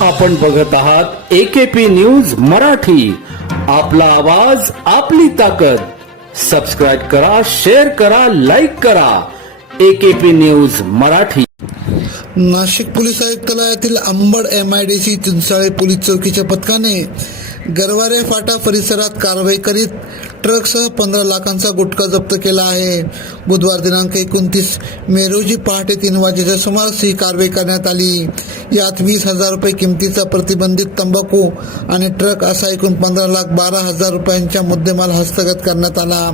आपण बघत आहात एकेपी न्यूज मराठी. आपला आवाज आपली ताकद. सबस्क्राईब करा शेअर करा लाईक करा. AKP news Marathi. Nashik police आयुक्तालयातील Ambad M I D C Chinchale police चौकीच्या पथकाने गरवारे फाटा परिसरात कारवाई करीत ट्रकसह पंधरा लाखांचा गुटखा जप्त केला आहे. बुधवार दिनांक एकोणतीस मे रोजी पहाटे तीन वाजेच्या सुमारास ही कारवाई करण्यात आली. यात वीस हजार रुपये किमतीचा प्रतिबंधित तंबाखू आणि ट्रक असा एकूण पंधरा लाख बारा हजार रुपयांचा मुद्देमाल हस्तगत करण्यात आला.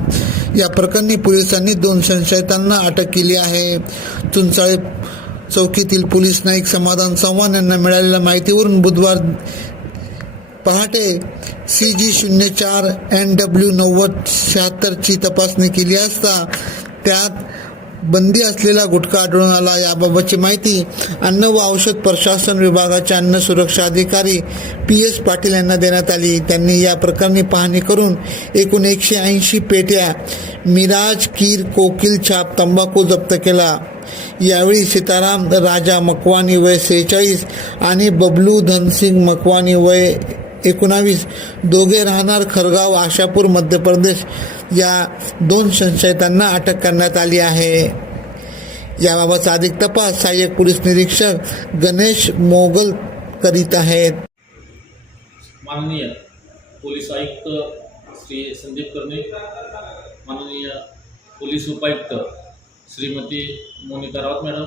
या प्रकरणी पोलिसांनी दोन संशयितांना अटक केली आहे. चुंचाळे चौकीतील पोलीस नाईक समाधान चव्हाण यांना मिळालेल्या माहितीवरून बुधवार पहाटे सी जी शून्य चार एन डब्ल्यू नव्वद शहात्तरची तपासणी केली असता त्यात बंदी असलेला गुटखा आढळून आला. याबाबतची माहिती अन्न व औषध प्रशासन विभागाचे अन्न सुरक्षा अधिकारी पी एस पाटील यांना देण्यात आली. त्यांनी या प्रकरणी पाहणी करून एकूण एकशे ऐंशी पेट्या मिराज कीर कोकिल छाप तंबाखू जप्त केला. यावेळी सीताराम राजा मकवानी वय सेहेचाळीस आणि बबलू धनसिंग मकवानी वय एकोणावीस. दोघे राहणार खरगाव आशापूर मध्य प्रदेश. या दोन संशयितांना अटक करण्यात आली आहे. याबाबतचा अधिक तपास सहाय्यक पोलीस निरीक्षक गणेश मोगल करीत आहेत. माननीय पोलीस आयुक्त श्री संदीप कर्णे माननीय पोलीस उपायुक्त श्रीमती मोनिका रावत मॅडम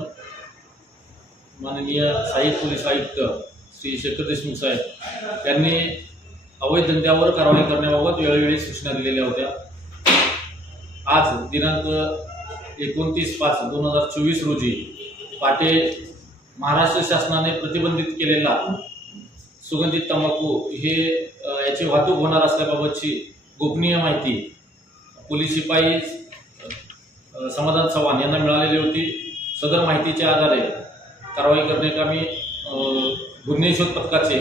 माननीय सहाय्यक पोलीस आयुक्त श्री शेखर देशमुख साहेब त्यांनी अवैध धंद्यावर कारवाई करण्याबाबत वेळोवेळी सूचना दिलेल्या होत्या. आज दिनांक एकोणतीस पाच दोन हजार चोवीस रोजी पाटे महाराष्ट्र शासनाने प्रतिबंधित केलेला सुगंधित तंबाखू हे याची वाहतूक होणार असल्याबाबतची गोपनीय माहिती पोलीस शिपाई समाधान चव्हाण यांना मिळालेली होती. सदर माहितीच्या आधारे कारवाई करण्याकामी अ, गुन्हे शोध पथकाचे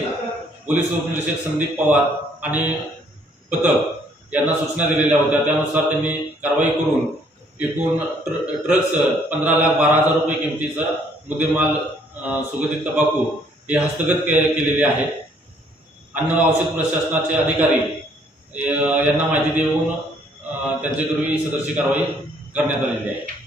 पोलीस उपनिरीक्षक संदीप पवार आणि पथक यांना सूचना दिलेल्या होत्या. त्यानुसार त्यांनी कारवाई करून एकूण ट्र ट्रक्स पंधरा लाख बारा हजार रुपये किमतीचा मुद्देमाल सुगंधित तंबाखू हे हस्तगत के केलेले आहे. अन्न व औषध प्रशासनाचे अधिकारी यांना माहिती देऊन अ, त्यांच्याकडून सदरची कारवाई करण्यात आलेली आहे.